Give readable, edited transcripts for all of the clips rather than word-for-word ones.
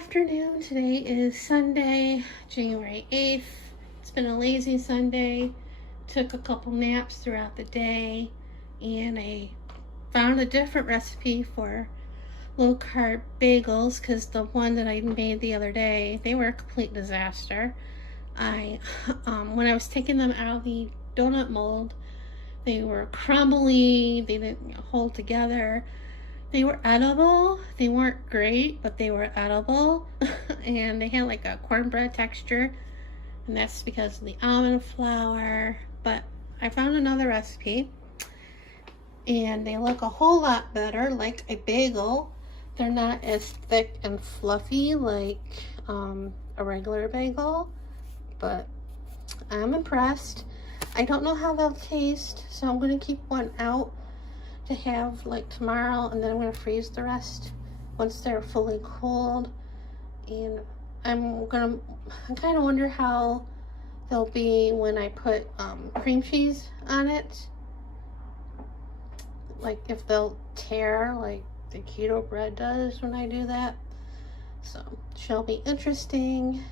Afternoon. Today is Sunday, January 8th. It's been a lazy Sunday. Took a couple naps throughout the day, and I found a different recipe for low carb bagels because the one that I made the other day, they were a complete disaster. When I was taking them out of the donut mold, they were crumbly, they didn't hold together. They were edible. They weren't great, but they were edible. And they had like a cornbread texture, and that's because of the almond flour. But I found another recipe, and they look a whole lot better like a bagel. They're not as thick and fluffy like a regular bagel, but I'm impressed. I don't know how they'll taste, so I'm going to keep one out to have like tomorrow, and then I'm going to freeze the rest once they're fully cooled. And I kind of wonder how they'll be when I put cream cheese on it, like if they'll tear like the keto bread does when I do that. So shall be interesting.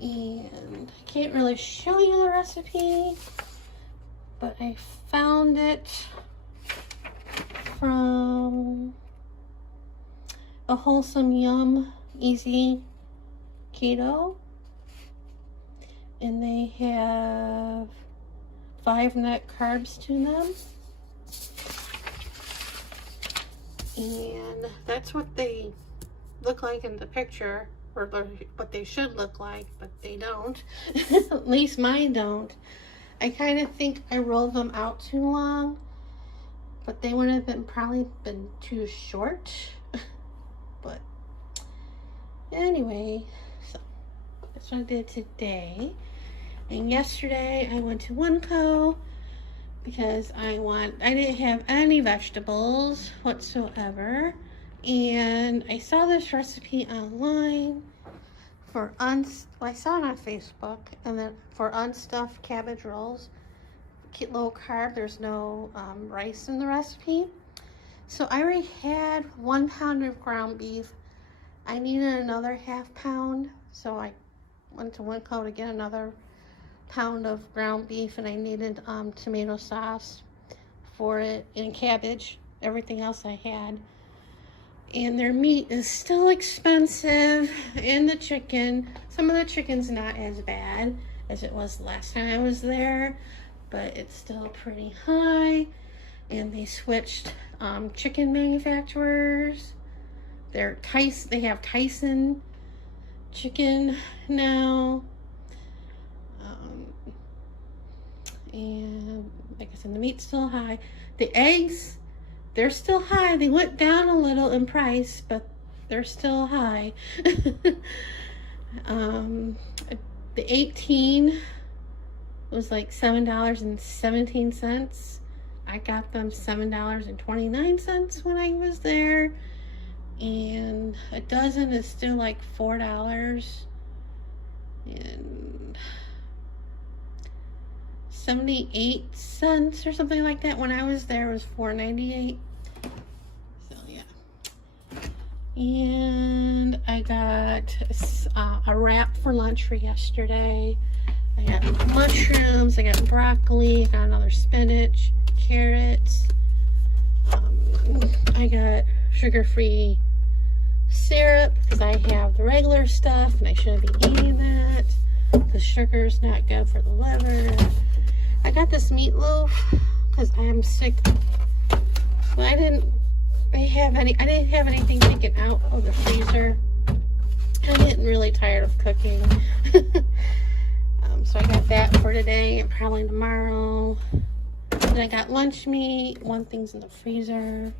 And I can't really show you the recipe, but I found it from A Wholesome Yum Easy Keto, and they have 5 net carbs to them, and that's what they look like in the picture, or what they should look like, but they don't. At least mine don't. I kind of think I rolled them out too long, but they would have probably been too short. But anyway, so that's what I did today. And yesterday I went to Funko because I didn't have any vegetables whatsoever, and I saw this recipe online for I saw it on Facebook, and then for unstuffed cabbage rolls, low carb. There's no rice in the recipe. So I already had 1 pound of ground beef. I needed another ½ pound, so I went to Winco to get another pound of ground beef, and I needed tomato sauce for it and cabbage, everything else I had. And their meat is still expensive, and the chicken, some of the chicken's not as bad as it was last time I was there, but it's still pretty high. And they switched chicken manufacturers. They have Tyson chicken now. And like I said, the meat's still high. The eggs, they're still high. They went down a little in price, but they're still high. The 18 was like $7.17. I got them $7.29 when I was there, and a dozen is still like $4 and 78 cents or something like that. When I was there, it was $4.98. So yeah. And I got a wrap for lunch for yesterday. I got mushrooms, I got broccoli, I got another spinach, carrots. I got sugar-free syrup because I have the regular stuff and I shouldn't be eating that. The sugar's not good for the liver. I got this meatloaf because I am sick. But I didn't have anything taken out of the freezer. I'm getting really tired of cooking. So I got that for today and probably tomorrow. Then I got lunch meat. One thing's in the freezer.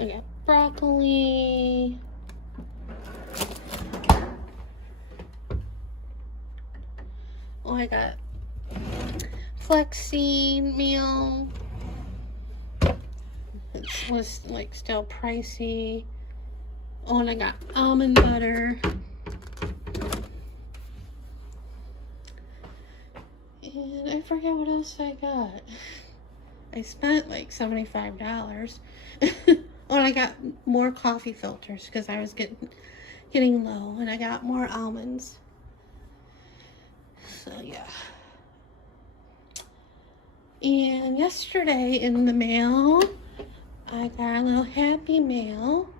I got broccoli. Oh, I got flaxseed meal. It was like still pricey. Oh, and I got almond butter. And I forget what else I got. I spent like $75. Oh, and I got more coffee filters because I was getting low, and I got more almonds. So yeah. And yesterday in the mail, I got a little happy mail.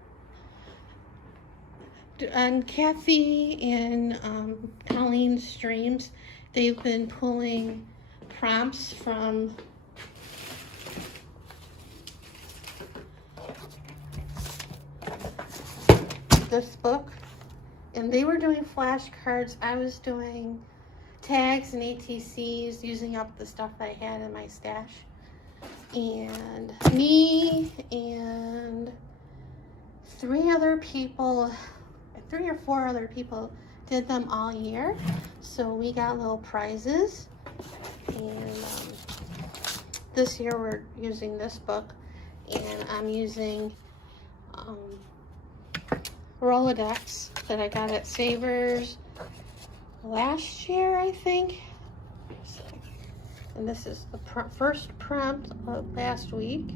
On Kathy and Colleen's streams, they've been pulling prompts from this book, and they were doing flashcards. I was doing tags and ATCs, using up the stuff I had in my stash. And me and three or four other people did them all year. So we got little prizes. And this year we're using this book, and I'm using Rolodex that I got at Savers last year, I think. And this is the first prompt of last week.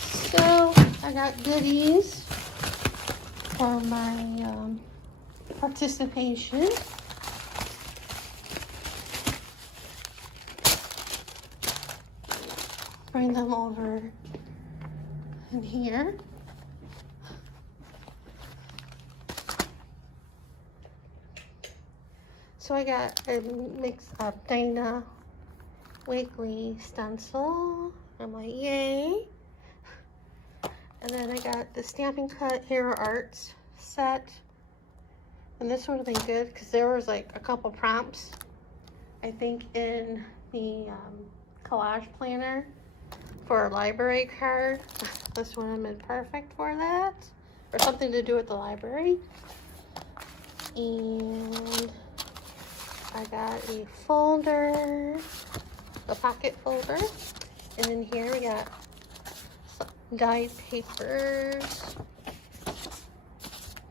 So I got goodies for my participation. Bring them over in here. So I got a mix of Dana Wakely stencil. I'm like, yay. And then I got the Stampin' Cut Hero Arts set. And this would have been good because there was like a couple prompts, I think, in the collage planner for a library card. This would have been perfect for that, or something to do with the library. And I got a folder, a pocket folder, and in here we got some dyed papers,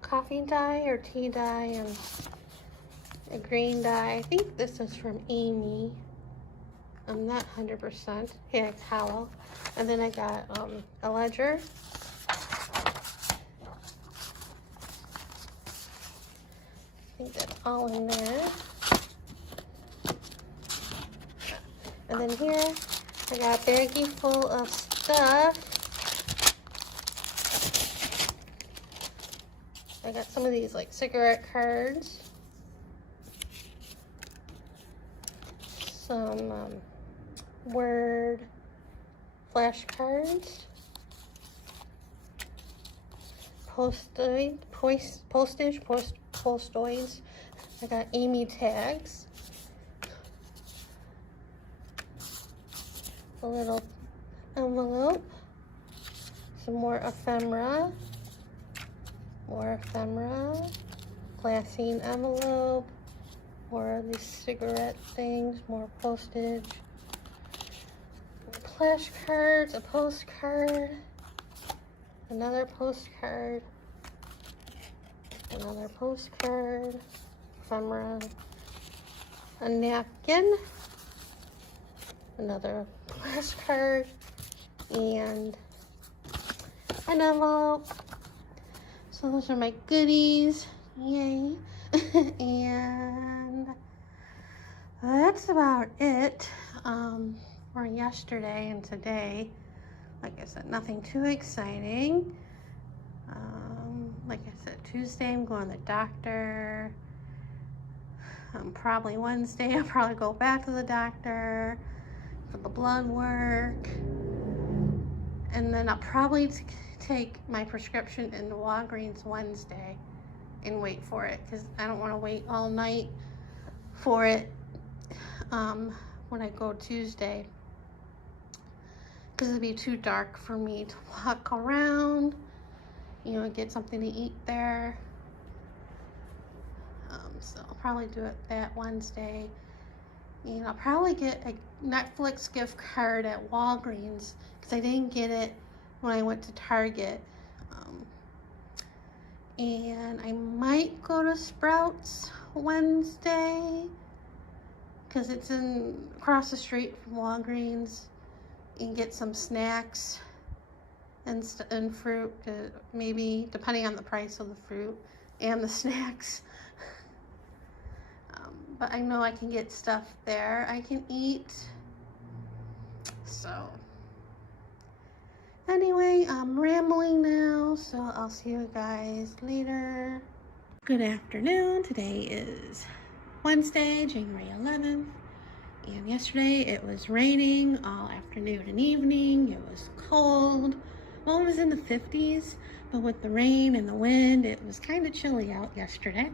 coffee dye or tea dye, and a green dye. I think this is from Amy. I'm not 100%. Yeah, it's hollow. And then I got a ledger. I think that's all in there. And then here, I got a baggie full of stuff. I got some of these like cigarette cards. Some word flashcards. Postoids. I got Amy tags. A little envelope, some more ephemera, glassine envelope, more of these cigarette things, more postage, flashcards, a postcard, another postcard, ephemera, a napkin, another flashcard, and an envelope. So those are my goodies. Yay. And that's about it for yesterday and today. Like I said, nothing too exciting. Like I said, Tuesday I'm going to the doctor. Probably Wednesday I'll probably go back to the doctor for the blood work, and then I'll probably take my prescription into Walgreens Wednesday and wait for it, because I don't want to wait all night for it when I go Tuesday, because it'd be too dark for me to walk around, get something to eat there. So I'll probably do it that Wednesday. And I'll probably get a Netflix gift card at Walgreens, because I didn't get it when I went to Target. And I might go to Sprouts Wednesday, because it's across the street from Walgreens, and get some snacks. and fruit, maybe depending on the price of the fruit and the snacks. But I know I can get stuff there I can eat. So anyway, I'm rambling now, so I'll see you guys later. Good afternoon. Today is Wednesday, January 11th. And yesterday it was raining all afternoon and evening. It was cold. Well, it was in the 50s, but with the rain and the wind, it was kind of chilly out yesterday.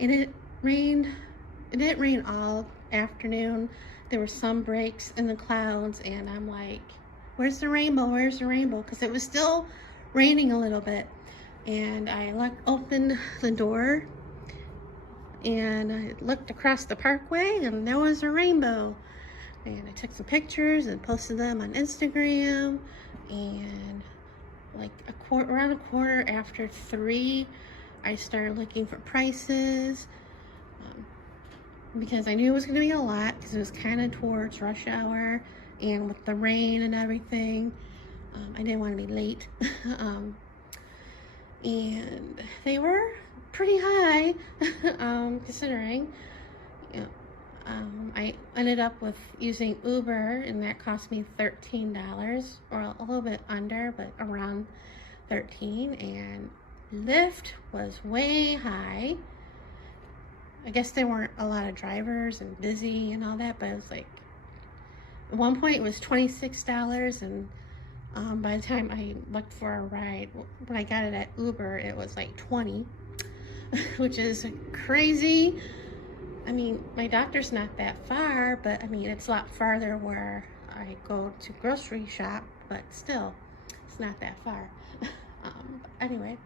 And it didn't rain all afternoon. There were some breaks in the clouds, and I'm like, where's the rainbow? Where's the rainbow? Because it was still raining a little bit. And I opened the door and I looked across the parkway, and there was a rainbow. And I took some pictures and posted them on Instagram. And like around a quarter after 3, I started looking for prices. Because I knew it was going to be a lot, because it was kind of towards rush hour, and with the rain and everything, I didn't want to be late. And they were pretty high, considering. I ended up with using Uber, and that cost me $13, or a little bit under, but around 13. And Lyft was way high. I guess there weren't a lot of drivers and busy and all that, but it was like, at one point it was $26, and by the time I looked for a ride, when I got it at Uber, it was like 20, which is crazy. I mean, my doctor's not that far, but I mean, it's a lot farther where I go to grocery shop, but still, it's not that far. Anyway.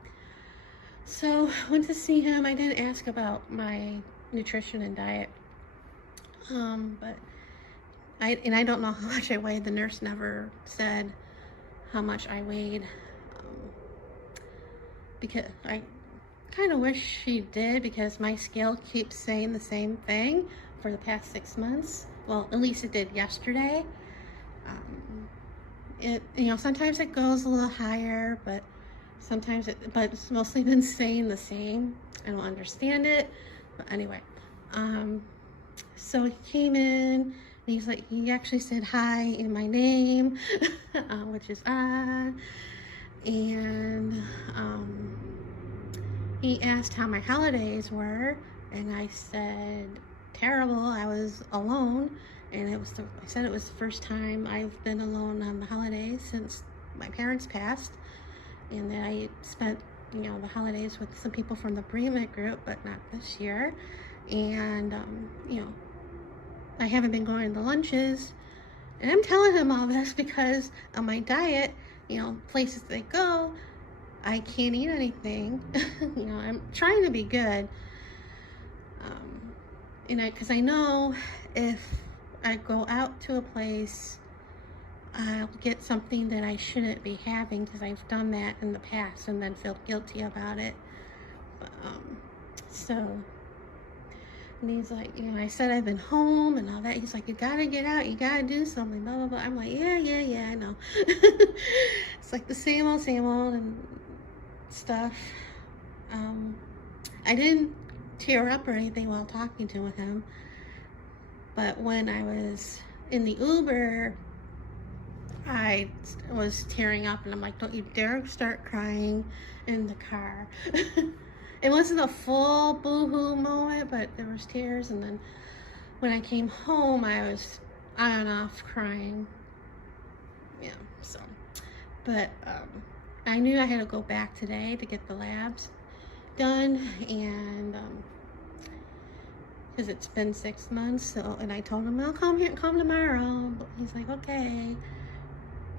So, went to see him. I didn't ask about my nutrition and diet, but I don't know how much I weighed. The nurse never said how much I weighed, because I kind of wish she did, because my scale keeps saying the same thing for the past 6 months. Well, at least it did yesterday. Sometimes it goes a little higher, but sometimes but it's mostly been saying the same. I don't understand it, but anyway. So he came in, and he actually said hi in my name, which is odd. And he asked how my holidays were, and I said terrible. I was alone, and I said it was the first time I've been alone on the holidays since my parents passed. And then I spent, the holidays with some people from the bereavement group, but not this year. And, I haven't been going to the lunches. And I'm telling him all this because on my diet, places they go, I can't eat anything. I'm trying to be good. Because I know if I go out to a place, I'll get something that I shouldn't be having, because I've done that in the past and then feel guilty about it. But, and he's like, I said I've been home and all that. He's like, you gotta get out, you gotta do something, blah, blah, blah. I'm like, yeah, I know. It's like the same old and stuff. I didn't tear up or anything while talking to him. But when I was in the Uber, I was tearing up, and I'm like, don't you dare start crying in the car. It wasn't a full boo-hoo moment, but there was tears. And then when I came home, I was on and off crying. Yeah, so. But I knew I had to go back today to get the labs done, and because it's been 6 months. So, and I told him, I'll come tomorrow. But he's like, okay.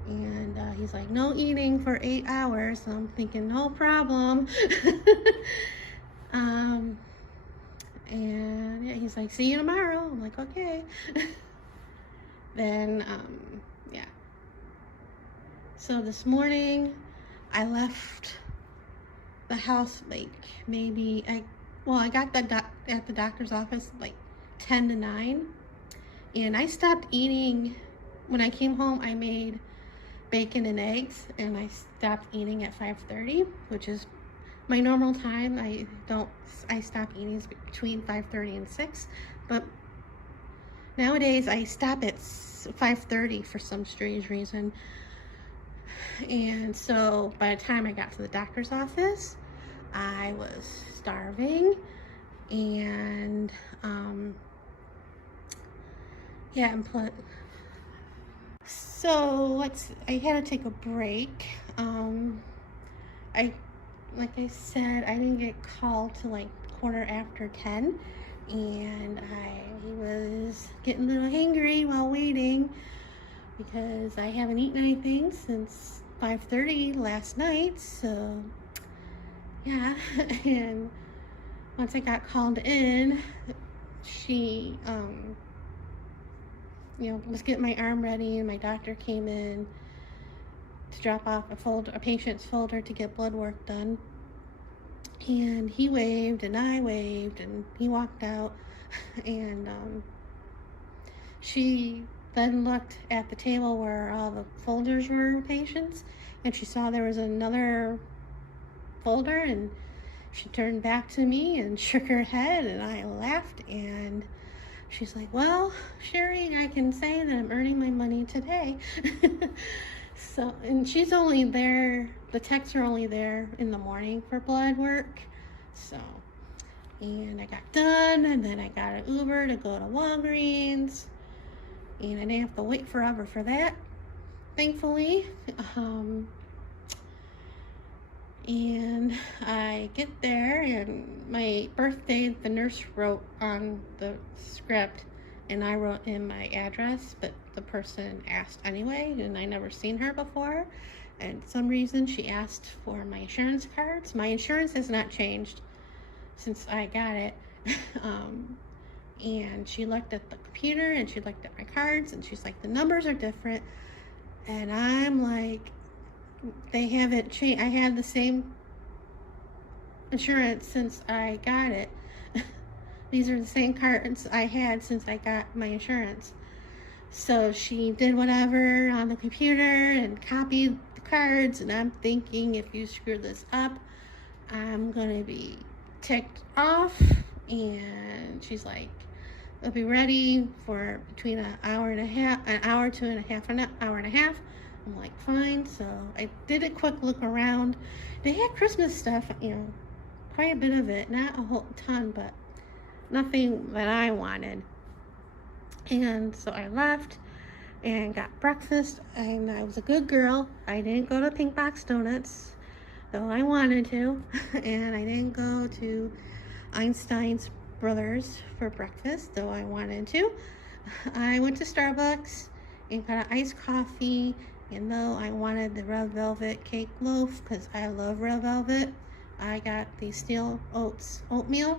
And he's like, no eating for 8 hours. So I'm thinking, no problem. And yeah, he's like, see you tomorrow. I'm like, okay. Then, yeah. So this morning, I left the house like maybe, I got at the doctor's office like 10 to 9. And I stopped eating. When I came home, I made bacon and eggs, and I stopped eating at 5:30, which is my normal time. I stop eating between 5:30 and 6, but nowadays I stop at 5:30 for some strange reason. And so by the time I got to the doctor's office, I was starving, and yeah, and I had to take a break. Like I said, I didn't get called till like 10:15, and I was getting a little hangry while waiting because I haven't eaten anything since 5:30 last night. So yeah, and once I got called in, she was getting my arm ready, and my doctor came in to drop off a patient's folder to get blood work done. And he waved, and I waved, and he walked out. And she then looked at the table where all the folders were patients, and she saw there was another folder, and she turned back to me and shook her head, and I laughed, and she's like, well, Sherry, I can say that I'm earning my money today. So, and she's only there, the techs are only there in the morning for blood work. So, and I got done, and then I got an Uber to go to Walgreens, and I didn't have to wait forever for that, thankfully. And I get there, and my birthday, the nurse wrote on the script, and I wrote in my address, but the person asked anyway, and I never seen her before. And for some reason, she asked for my insurance cards. My insurance has not changed since I got it. And she looked at the computer, and she looked at my cards, and she's like, the numbers are different. And I'm like, they haven't changed. I had the same insurance since I got it. These are the same cards I had since I got my insurance. So she did whatever on the computer and copied the cards, and I'm thinking, if you screw this up, I'm gonna be ticked off. And she's like, it'll be ready for between an hour to an hour and a half. I'm like, fine. So I did a quick look around. They had Christmas stuff, quite a bit of it, not a whole ton, but nothing that I wanted. And so I left and got breakfast, and I was a good girl. I didn't go to Pink Box Donuts, though I wanted to, and I didn't go to Einstein's Brothers for breakfast, though I wanted to. I went to Starbucks and got an iced coffee, and though I wanted the red velvet cake loaf because I love red velvet, I got the steel oatmeal,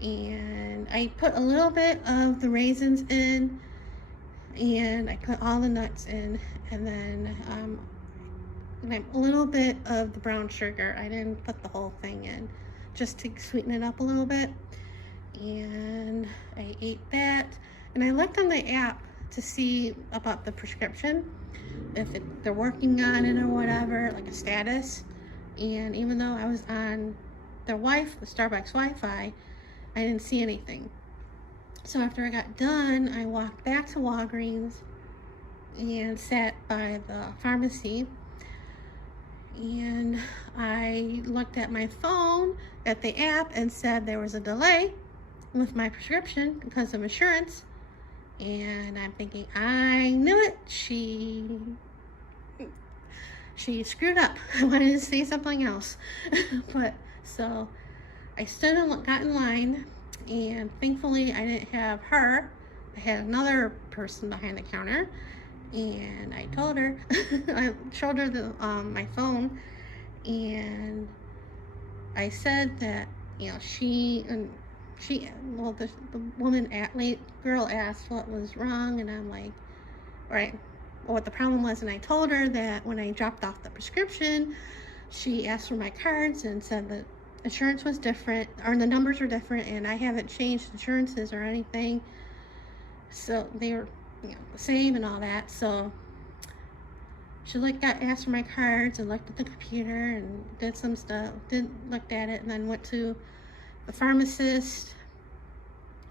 and I put a little bit of the raisins in, and I put all the nuts in, and then a little bit of the brown sugar. I didn't put the whole thing in, just to sweeten it up a little bit. And I ate that, and I looked on the app to see about the prescription, if they're working on it or whatever, like a status. And even though I was on the Starbucks Wi-Fi, I didn't see anything. So after I got done, I walked back to Walgreens and sat by the pharmacy, and I looked at my phone at the app and said there was a delay with my prescription because of insurance. And I'm thinking, I knew it. She screwed up. I wanted to say something else. But so I stood and got in line, and thankfully I didn't have her. I had another person behind the counter, and I told her, I showed her my phone, and I said that, the girl asked what was wrong, and I'm like, right, what the problem was, and I told her that when I dropped off the prescription, she asked for my cards and said that insurance was different, or the numbers were different, and I haven't changed insurances or anything, so they were the same and all that. So she asked for my cards and looked at the computer and did some stuff, looked at it, and then went to the pharmacist,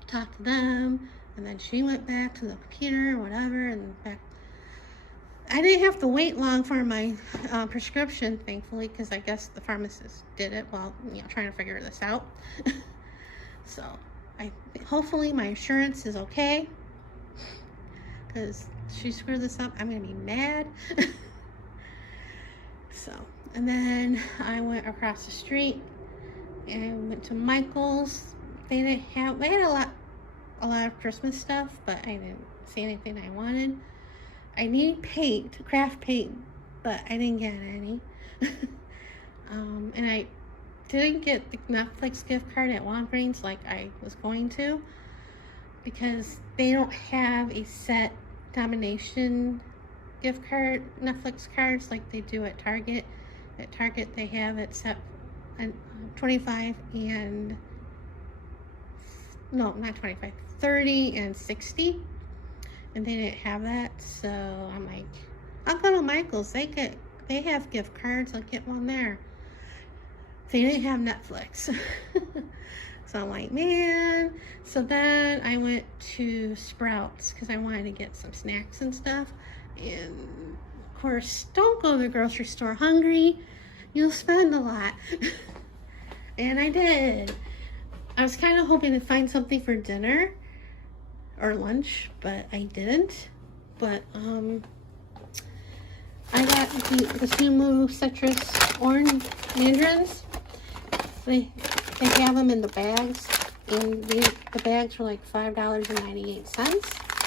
talked to them, and then she went back to the computer or whatever, and back. I didn't have to wait long for my prescription, thankfully, because I guess the pharmacist did it while, trying to figure this out. So hopefully my insurance is okay, because she screwed this up, I'm gonna be mad. So, and then I went across the street and went to Michael's. They had a lot of Christmas stuff, but I didn't see anything I wanted. I need paint, craft paint, but I didn't get any. And I didn't get the Netflix gift card at Walgreens like I was going to, because they don't have a set domination gift card, Netflix cards, like they do at Target. At Target they have it set at 25 and, no, not 25, 30 and 60. And they didn't have that, so I'm like, I'll go to Michael's. They have gift cards. I'll get one there. They didn't have Netflix. So I'm like, man. So then I went to Sprouts because I wanted to get some snacks and stuff. And of course, don't go to the grocery store hungry. You'll spend a lot. And I did. I was kind of hoping to find something for dinner or lunch, but I didn't. But I got the Sumo citrus orange mandarins. They have them in the bags, and the bags were like $5.98.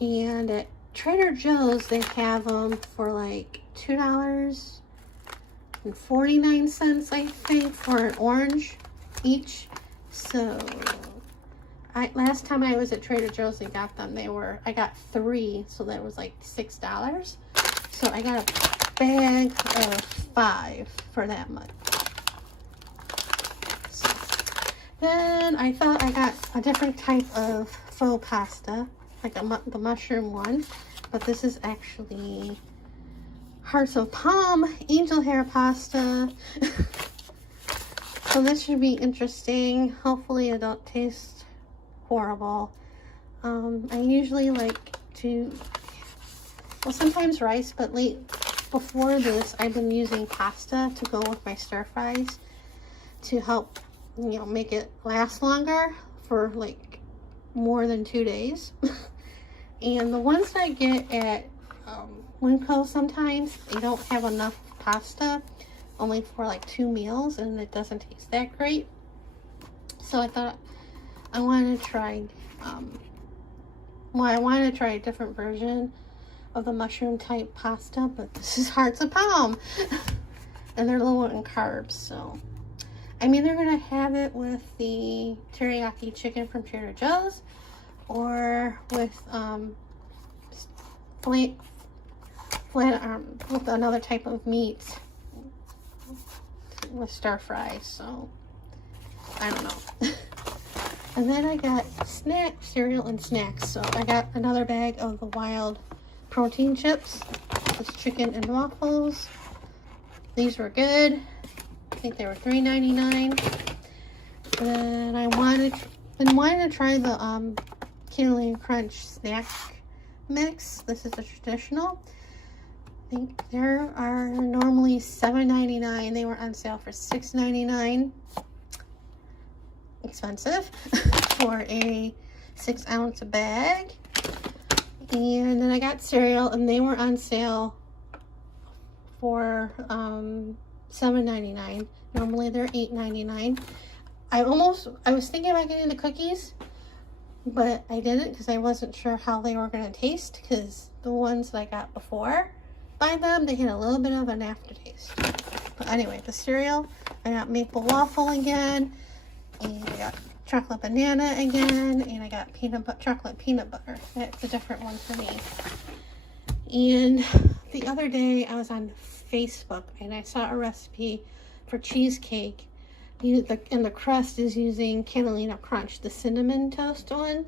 And at Trader Joe's they have them for like $2.49, I think, for an orange each. So last time I was at Trader Joe's, I got them. I got 3, so that was like $6. So I got a bag of 5 for that much. So then I thought I got a different type of faux pasta, like the mushroom one, but this is actually hearts of palm angel hair pasta. So this should be interesting. Hopefully it don't taste horrible. I usually like to, well, sometimes rice, but before this I've been using pasta to go with my stir fries to help, make it last longer for like more than 2 days. And the ones that I get at Winco, sometimes they don't have enough pasta, only for like 2 meals, and it doesn't taste that great. So I thought I wanted to try, I wanted to try a different version of the mushroom type pasta, but this is hearts of palm. And they're low in carbs, so. I mean, they're gonna have it with the teriyaki chicken from Trader Joe's, or with with another type of meat with stir fries, so I don't know. And then I got cereal and snacks. So I got another bag of the wild protein chips with chicken and waffles. These were good. I think they were $3.99. And I wanted to try the Candy Crunch snack mix. This is a traditional. I think there are normally $7.99. They were on sale for $6.99. Expensive for a 6-ounce bag. And then I got cereal, and they were on sale for $7.99. Normally they're $8.99. I was thinking about getting the cookies, but I didn't because I wasn't sure how they were going to taste, because the ones that I got before by them, they had a little bit of an aftertaste. But anyway, the cereal, I got maple waffle again, and I got chocolate banana again, and I got chocolate peanut butter. That's a different one for me. And the other day I was on Facebook and I saw a recipe for cheesecake, and the crust is using Catalina Crunch, the cinnamon toast one.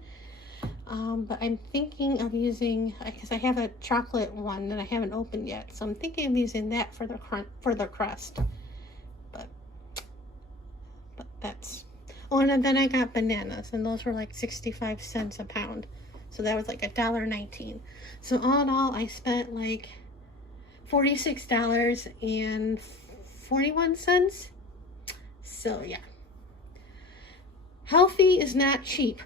But I'm thinking of using, because I have a chocolate one that I haven't opened yet, so I'm thinking of using that for the crust. But that's, oh, and then I got bananas, and those were like 65 cents a pound, so that was like $1.19. So all in all, I spent like $46.41. So yeah, healthy is not cheap.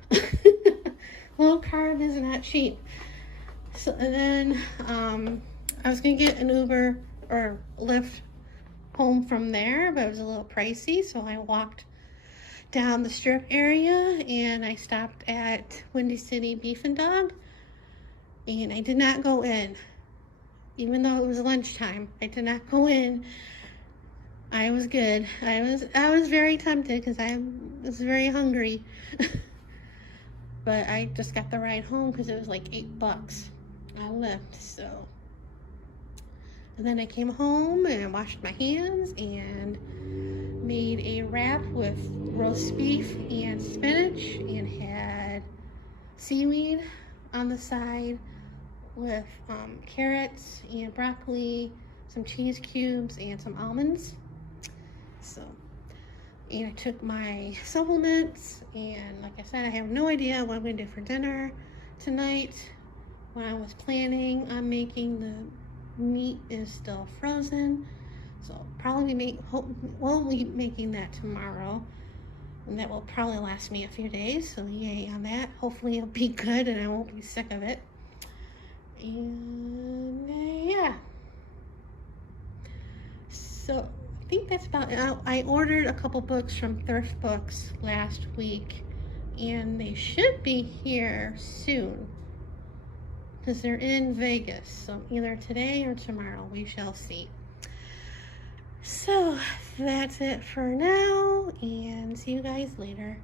Low carb is not cheap. So and then I was gonna get an Uber or Lyft home from there, but it was a little pricey, so I walked down the strip area and I stopped at Windy City Beef and Dog, and I did not go in. Even though it was lunchtime, I did not go in. I was good. I was very tempted because I was very hungry. But I just got the ride home because it was like $8 on Lyft. So, and then I came home and I washed my hands and made a wrap with roast beef and spinach and had seaweed on the side with carrots and broccoli, some cheese cubes, and some almonds. So, and I took my supplements, and like I said, I have no idea what I'm going to do for dinner tonight. What I was planning on making, the meat is still frozen, so we'll be making that tomorrow, and that will probably last me a few days, so yay on that. Hopefully it'll be good and I won't be sick of it. And yeah, so I think that's about it. I ordered a couple books from Thrift Books last week, and they should be here soon because they're in Vegas, so either today or tomorrow, we shall see. So that's it for now, and see you guys later.